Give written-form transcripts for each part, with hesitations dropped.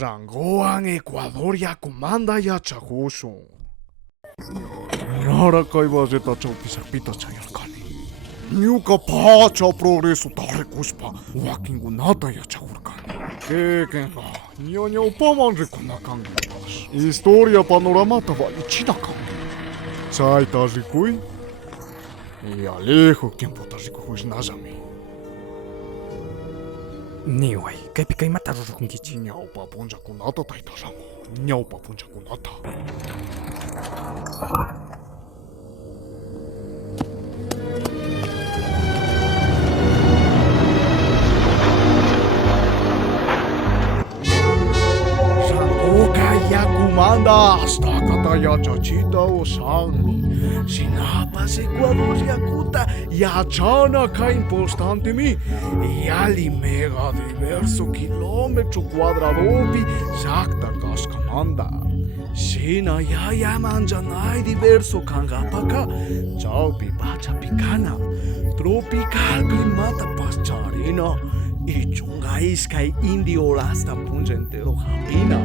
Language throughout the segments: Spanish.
Rangoan Ecuadoria comanda yachahushun. Nara kaiballeta chawpisaqpita chayarqani. Ñuqa pacha progreso tarikushpa wakinkunata yachahurqani. Kikinqa ñañawpaman rikunakankipas. Historia panoramata valichinakanki. Chayta rikuy y alejo tiempota rikuhushnallamin. Niway, kaypi kaymata rurukunkichik. Ñawpa punchakunata taytaramo. Ñawpa punchakunata. Yakumanda hasta kataya chachita osanmi. Sinapas Ecuador yakuta yachana ka importante mi. Yali mega diverso kilómetro cuadradopi sakta kaskamanda. Sina yayamanjanay diverso kangapaka. Chaupi pacha picana. Tropical climata pascharina. Ichunga iskay indio rasta punja entero japina.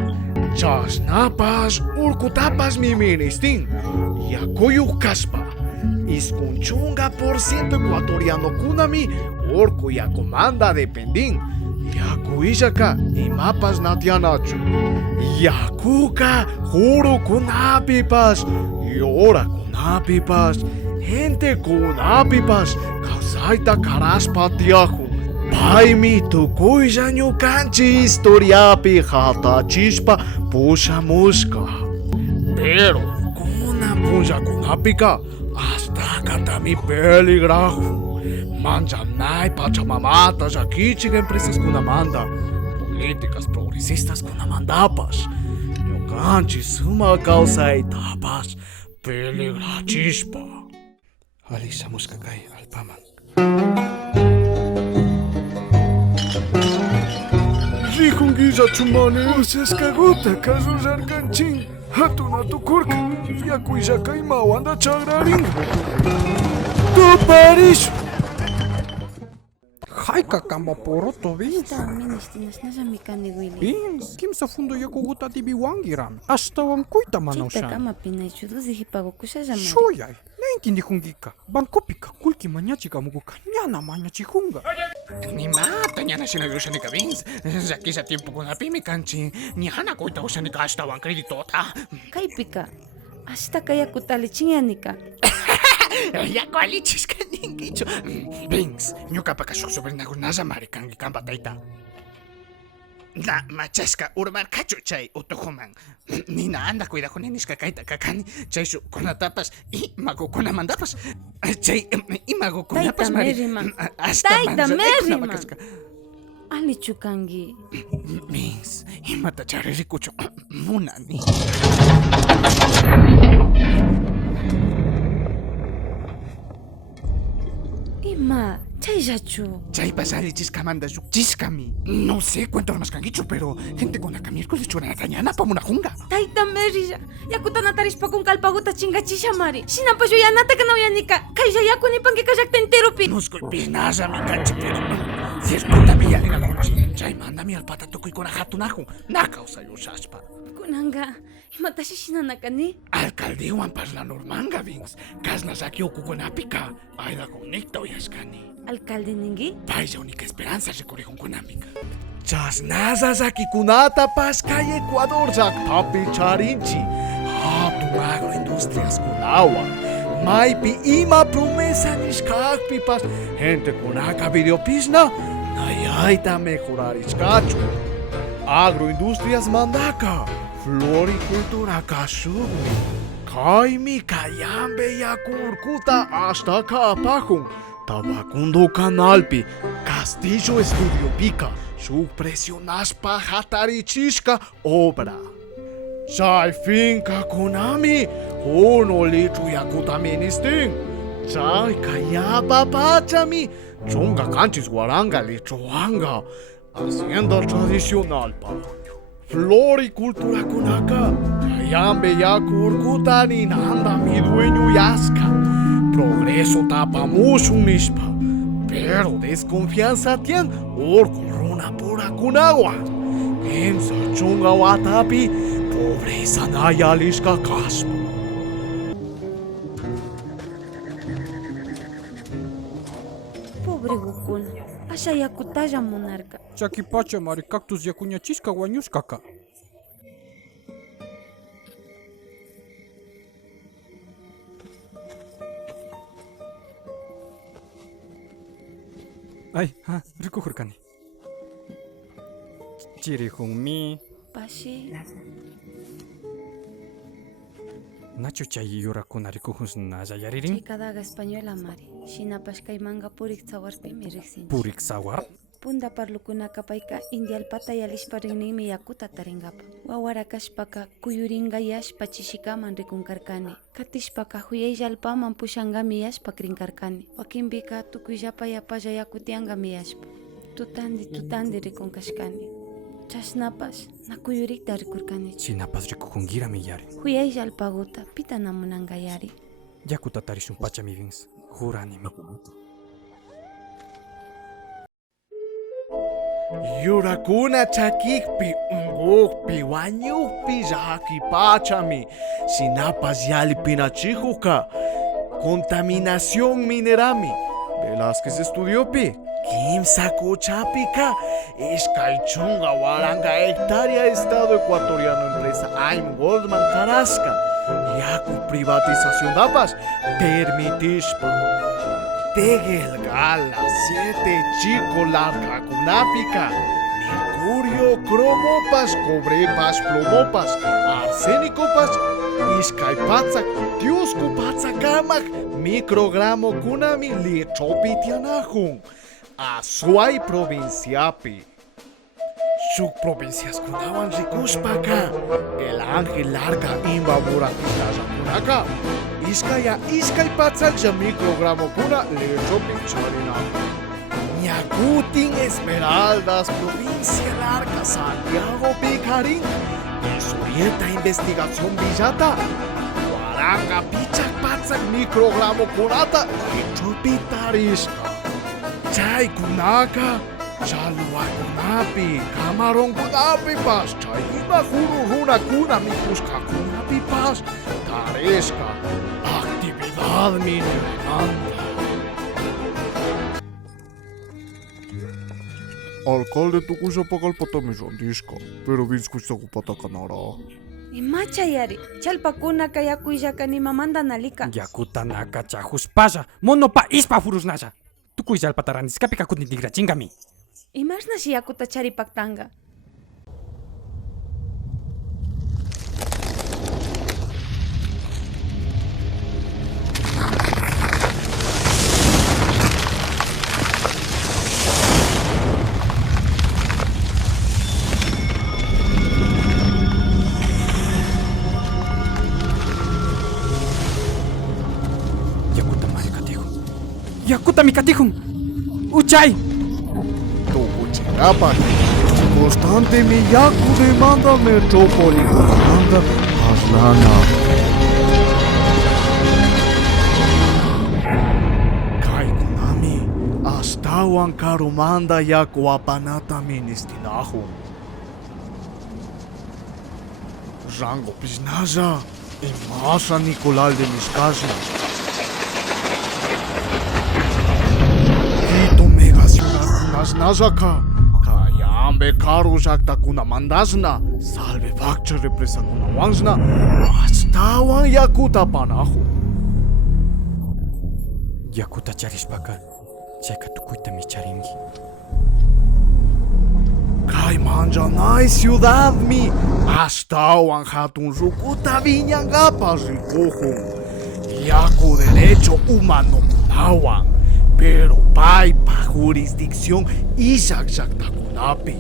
Chasnapas urkutapas mi ministin. Yakuyu kaspa. Iskunchunga por ciento ecuatoriano kunami. Orku yakumanda dependin. Yakuishaka imapas natianachu. Yakuka juro kunapipas. Yora kunapipas. Gente kunapipas. Kausaita karaspa tiahu. Paimi tukuylla ñukanchi historiapi hatachispa pushamushka. Pero kuna punllakunapika hasta katami peligrahu. Manchanay pachamamata llakichik empresas kunamanta. Políticas progresistas kunamantapas. Ñukanchi suma kawsaytapas peligrachispa. Alishamushka kay alpaman. Rihunguilla chumane usiascaguta kasurarkanchin. Hatuna tukurka yakuilla kaymawanda chagrarin. Tuparishu. Hayka kamba poroto bin. Está ministinas nasami kani wili. Bin, kimsa fundo yakuguta tibi wangiram. Ashtawan kuita Chita manaushan. kama pinaichu duzi hipagokusha llamari. Shoyay, naintindi hungika. Bankopika kulki mañachika muguka. Ñana mañachihunga. Ni mata ñana shinagushanika bins. Yakisha tiempo con la pimi kanchi. Ni hana koita ushanika ashtawan kreditota. Kaypika. Ashita kayakutali chinyanika. Yaku alichis kaninkichu. Bins, ñuka pakashuk sobrinagus nazamari kanki kampa taita. Na machaska urmarkachu chay utuhuman. Nina anda cuida con enishka kaita kakani. Chayshu kunatapas y mago kunamandapas. Chay imago kunapas mari. Taita merima. Ali chukangi. Bins, imata charirikuchu munani. Ima, chayllachu. Chay pasali chiskamanda shuk chiskami. No sé cuánto más canguicho, pero gente con la miércoles chura tañana pa una junga. Taita merilla. Yakutana tarispa con kalpaguta chingachisha mari. Sinampa yo yanata kana uyanika. Kaylla yakuni panque kayakta enteropi. No esculpis nada mi canchi, pero si escuta mi aliga lonchi. Chay manda mi al patatuco y con ajatunajo. Naka usayo shaspa. Kunanga. Imatashi shinanakani. Alcaldeuan pas la normanga vins. Kasnasaki okukonapika. Aida conecto yaskani. Alcalde ningi. Paisa única esperanza recorrejon konamika. Chasnazas aquí kunata paskay Ecuador zakpapi charinchi. Hatun agroindustrias kunawa. Maypi ima promesa nishkakpipas. Gente kunaka videopisna. Nayaita mejorariskachu. Agroindustrias mandaka. Floricultura kashugmi. Kaimi kayambe yakurkuta hasta kapahun. Tabacundo canalpi. Castillo Estudio Pica. Subpresionaspa hatarichishka obra. Chay finca kunami. Uno litro yakuta ministin. Chay kayapa pachami. Chunga canchis guaranga litroanga. Hacienda tradicional pa. Floricultura kunaka. Kayambe yakurkuta ni nanda mi dueño yaska. Progreso tapamush unispa. Pero desconfianza tien orkuruna pura kunagua. Emsa chunga watapi pobreza nayalishka kashpa. Pobre Gukuna. Asha yakutalla munarka. Chaki pacha mari cactus yakuñachisqa wañusqaqa. Ay, rikuhurkani. Chirihunmi. Pashi. Nachu chay yurakuna rikuhunsnalla yaririn? Chikadaga española mari. Shinapash kaymanga purik tsawarpimi riqsinchik. Purik sawar? Punda parlukunaka payka Indialpata yalishparinmi yakuta taringapa. Wawara kashpaka kuyuringa yashpa chishikaman rikunkarkani. Katishpaka huyayllallpaman pushangami yashpa krinkarkani. Wakinpika tukuyllapa yapalla yakutiangami yashpa. Tutandi rikunkashkani. Chashnapash nakuyurikta rikurkani. Shinapas rikuhungirami yari. Huyayllallpaguta pita namunanga yari. Yakuta tarishun pachami vins. Juranimi. Yurakuna chakikpi, ungukpi, wañukpi, yaki pachami, sinapas yalipinachijuka, contaminación minerami. Velázquez estudiopi, kimsa kuchapika, iskaichunga waranga hectárea Estado ecuatoriano empresa AIM Goldman Carasca, yaku privatización dapas, permitishpa. Tegel Gala, 7 chico larga kunápica, mercurio, cromopas, cobrepas, plomopas, arsénicopas, iskaypatsak, tiuskupatsakamaj, microgramo kunami lichopitianajun, Azuay provinciapi. Shuk provincias kunawan rikushpaka, el ángel larga imbabura kunaka. Iskay patsacha microgramo kuna lechopi charina. Ñacutin Esmeraldas, provincia larga Santiago Picarín. Surieta investigación Villata. Guaranga pichak patsak microgramo kunata lechopi tarisca. Chay kunaka. Chalua kunapi, camarón kunapi pas, chay ima runa kuna mikuska kunapi pas, taresca, actividad mineranda. Alcalde Tucuyapacalpata millondisca, pero vinskuchakupata canara. Imacha yari. Chalpakunaka yakuyllaka nimamanda nalika. Yakuta naka chahuspalla, monopa ispa furusnalla. Tukuyllallpata randiscapi kakutintigrachingami. Imashnashi yakuta charipaktanga. Yakuta marikatihun. Yakuta mikatihun. Uchay. Tucuchirapa, constante mi yaku demanda metropolitana haslana. Kai kunami, astawan karumanda yaku apanata ministinahu. Rango pisnaja, imasa Nicolal de Miscasna. Nazaka, Kayambe Karuzakta kuna mandazna, salve vakcha represa kuna wanzna, astawan yakuta panahu. Yakuta charishpaka, chayka tukuyta micharingi. Kay manjanay ciudad mi, astawan hatun rukuta viñangapas rikuhun. Yaku derecho humano kunawan. Pero paipa jurisdicción Ishak Shaktakunapi.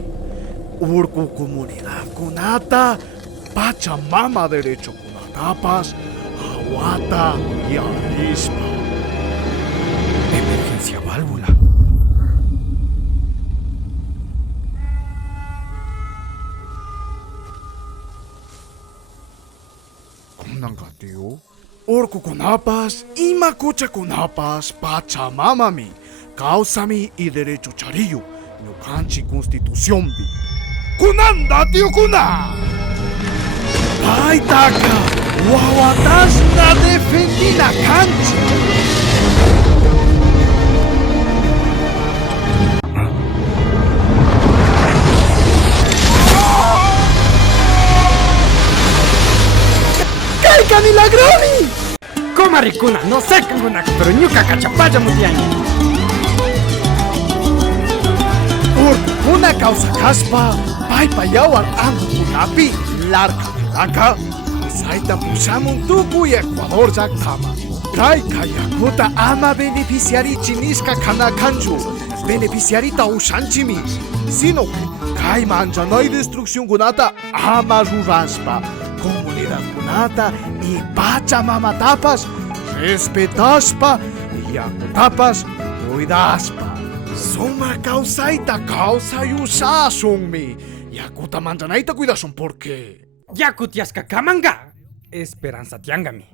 Urku comunidad kunata, Pachamama derecho kunatapas, Aguata y Arispa. Emergencia válvula. Kunangatio. Orku kunapas, imakucha kunapas, Pachamamami, causami y derecho charillo, Nukanchi constitución bi. kunanda tiukuna. Paitaka wawatashna defendina kanchi. ¡Caica milagroni! Coma ricuna, no sé canguna, pero ñuca cachapaya mutiaña. Una causa caspa, paipa yawar ando kunapi, larga blanca, saita pusamun tuku y Ecuador yaktama. Kai kayakuta ama beneficiari chinisca kana kanju, beneficiarita ushanchimi, sino que kai mancha no hay destrucción gunata ama ruraspa, comunidad gunata y pachamama tapas, respetaspa y tapas, cuidaspa. Soma causaita causa yusa sonmi. Yakuta mantanaita cuidason porque. Yakutiasca camanga. Esperanza tiangami.